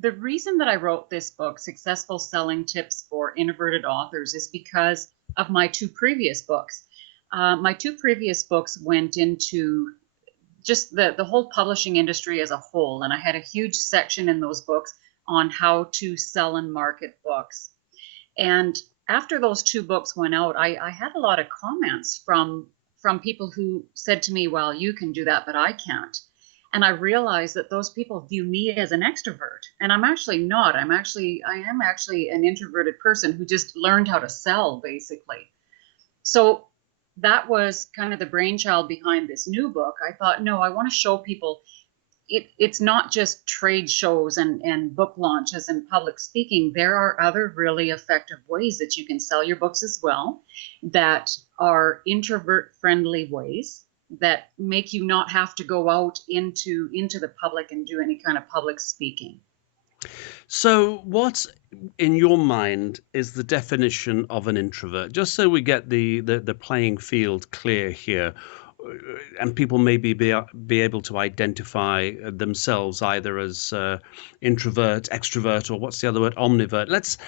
The reason that I wrote this book, Successful Selling Tips for Introverted Authors, is because of my two previous books. My two previous books went into just the whole publishing industry as a whole, and I had a huge section in those books on how to sell and market books. And after those two books went out, I had a lot of comments from people who said to me, "Well, you can do that, but I can't." And I realized that those people view me as an extrovert, and I'm actually not. I am actually an introverted person who just learned how to sell, basically. So that was kind of the brainchild behind this new book. I thought, no, I want to show people it's not just trade shows and book launches and public speaking. There are other really effective ways that you can sell your books as well, that are introvert friendly ways that make you not have to go out into the public and do any kind of public speaking. So, what in your mind is the definition of an introvert? Just so we get the playing field clear here, and people maybe be able to identify themselves either as introvert, extrovert, or what's the other word, omnivert.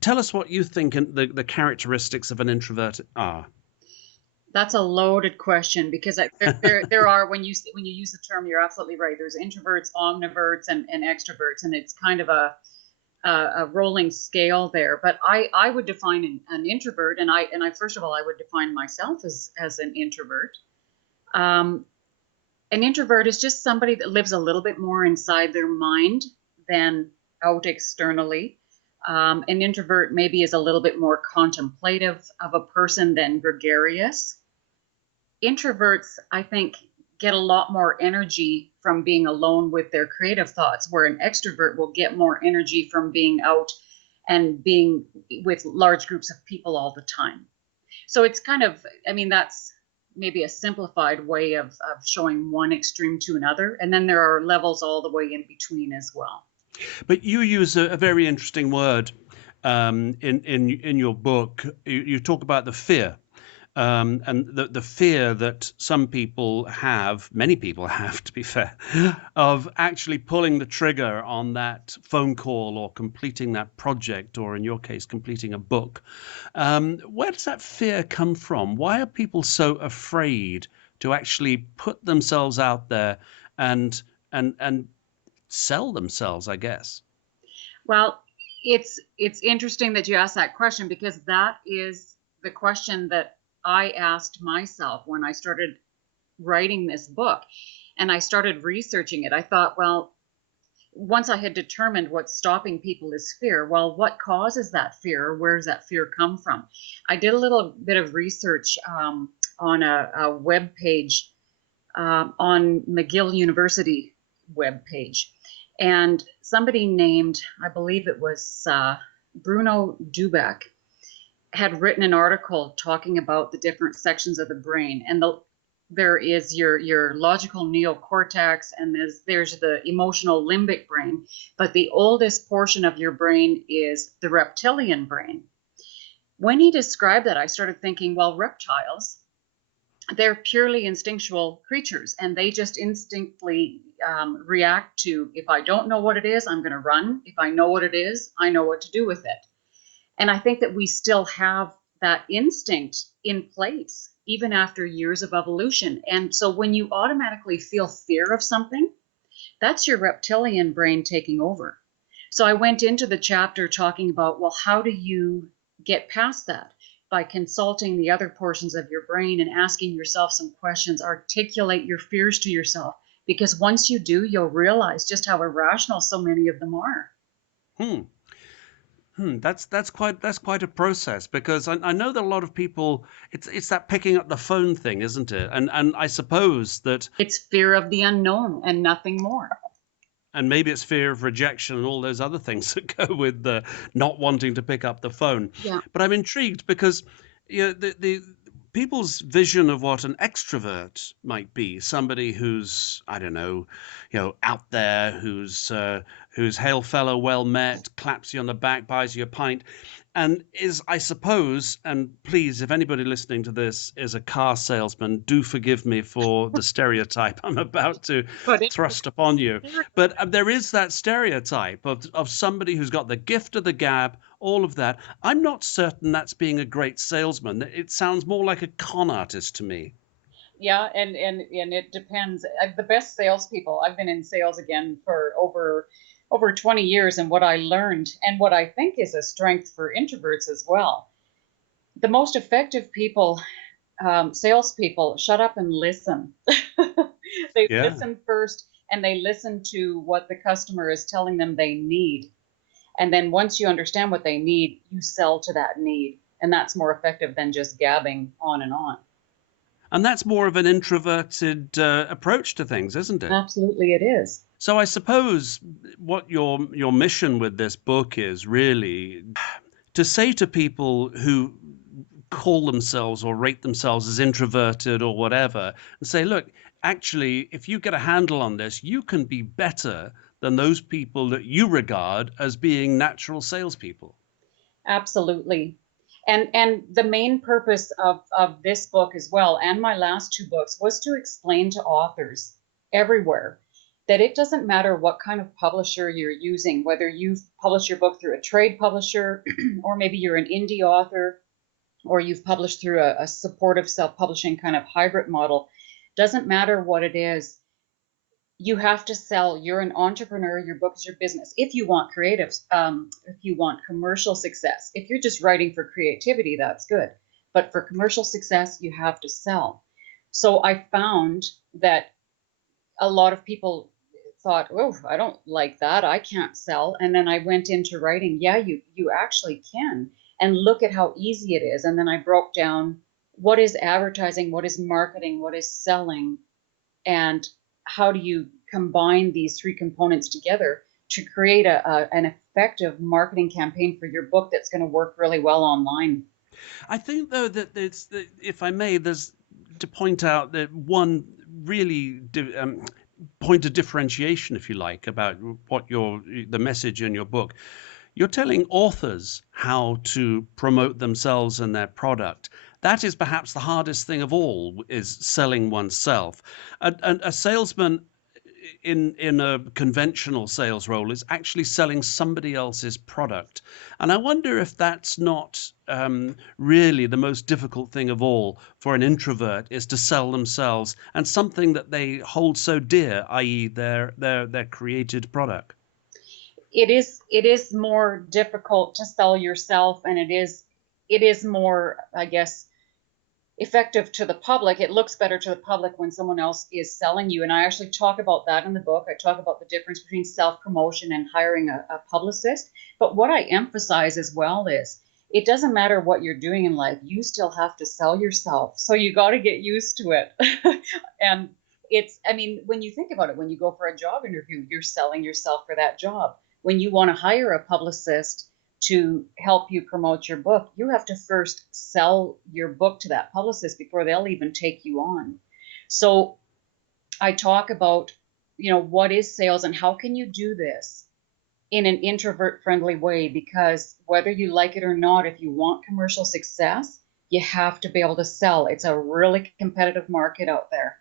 Tell us what you think the characteristics of an introvert are. That's a loaded question because there are, when you use the term, you're absolutely right. There's introverts, omniverts, and extroverts, and it's kind of a rolling scale there. But I would define an introvert, and I first of all I would define myself as an introvert. Um, an introvert is just somebody that lives a little bit more inside their mind than out externally. An introvert maybe is a little bit more contemplative of a person than gregarious. Introverts, I think, get a lot more energy from being alone with their creative thoughts, where an extrovert will get more energy from being out and being with large groups of people all the time. So it's kind of, I mean, that's maybe a simplified way of showing one extreme to another. And then there are levels all the way in between as well. But you use a very interesting word in your book. You talk about the fear. And the fear that some people have, many people have, to be fair, of actually pulling the trigger on that phone call or completing that project, or in your case, completing a book. Where does that fear come from? Why are people so afraid to actually put themselves out there and and sell themselves, I guess? Well, it's interesting that you asked that question because that is the question that I asked myself when I started writing this book and I started researching it. I thought, well, once I had determined what's stopping people is fear, well, what causes that fear? Where does that fear come from? I did a little bit of research on a web page on McGill University web page, and somebody named, I believe it was Bruno Dubac, had written an article talking about the different sections of the brain, and there is your logical neocortex, and there's the emotional limbic brain, but the oldest portion of your brain is the reptilian brain. When he described that, I started thinking, well, reptiles, they're purely instinctual creatures, and they just instinctively react to, if I don't know what it is, I'm going to run. If I know what it is, I know what to do with it. And I think that we still have that instinct in place, even after years of evolution. And so when you automatically feel fear of something, that's your reptilian brain taking over. So I went into the chapter talking about, well, how do you get past that? By consulting the other portions of your brain and asking yourself some questions, articulate your fears to yourself. Because once you do, you'll realize just how irrational so many of them are. Hmm. That's quite a process, because I know that a lot of people, it's that picking up the phone thing, isn't it? And I suppose that, It's fear of the unknown and nothing more. and maybe it's fear of rejection and all those other things that go with the not wanting to pick up the phone. Yeah. But I'm intrigued because, the people's vision of what an extrovert might be, somebody who's, I don't know, out there, who's hail fellow, well met, claps you on the back, buys you a pint, and is, I suppose, and please, if anybody listening to this is a car salesman, do forgive me for the stereotype I'm about to But thrust upon you. But there is that stereotype of somebody who's got the gift of the gab, all of that. I'm not certain that's being a great salesman. It sounds more like a con artist to me. yeah, and it depends. The best salespeople. I've been in sales again for over 20 years, and what I learned, and what I think is a strength for introverts as well. The most effective people, salespeople, shut up and listen. They Yeah. listen first, and they listen to what the customer is telling them they need. And then once you understand what they need, you sell to that need, and that's more effective than just gabbing on and on. And that's more of an introverted approach to things, isn't it? Absolutely, it is. So I suppose what your mission with this book is really to say to people who call themselves or rate themselves as introverted or whatever, and say, look, actually, if you get a handle on this, you can be better than those people that you regard as being natural salespeople. Absolutely. And the main purpose of this book as well, and my last two books, was to explain to authors everywhere that it doesn't matter what kind of publisher you're using, whether you've published your book through a trade publisher, or maybe you're an indie author, or you've published through a supportive self-publishing kind of hybrid model. Doesn't matter what it is, you have to sell. You're an entrepreneur. Your book is your business. If you want creatives, if you want commercial success, if you're just writing for creativity, that's good. But for commercial success, you have to sell. So I found that a lot of people thought, oh, I don't like that. I can't sell. And then I went into writing, yeah, you actually can. And look at how easy it is. And then I broke down what is advertising, what is marketing, what is selling, and how do you combine these three components together to create an effective marketing campaign for your book that's going to work really well online. I think, though, that if I may, there's to point out that one really point of differentiation, if you like, about what the message in your book. You're telling authors how to promote themselves and their product. That is perhaps the hardest thing of all, is selling oneself. A salesman in a conventional sales role is actually selling somebody else's product. And I wonder if that's not really the most difficult thing of all for an introvert, is to sell themselves and something that they hold so dear, i.e. their created product. It is more difficult to sell yourself, and it is more, I guess, effective to the public. It looks better to the public when someone else is selling you. And I actually talk about that in the book. I talk about the difference between self-promotion and hiring a publicist. But what I emphasize as well is it doesn't matter what you're doing in life, you still have to sell yourself. So you got to get used to it. And I mean, when you think about it, when you go for a job interview, you're selling yourself for that job. When you want to hire a publicist to help you promote your book, you have to first sell your book to that publicist before they'll even take you on. So I talk about, what is sales and how can you do this in an introvert friendly way, because whether you like it or not, if you want commercial success, you have to be able to sell. It's a really competitive market out there.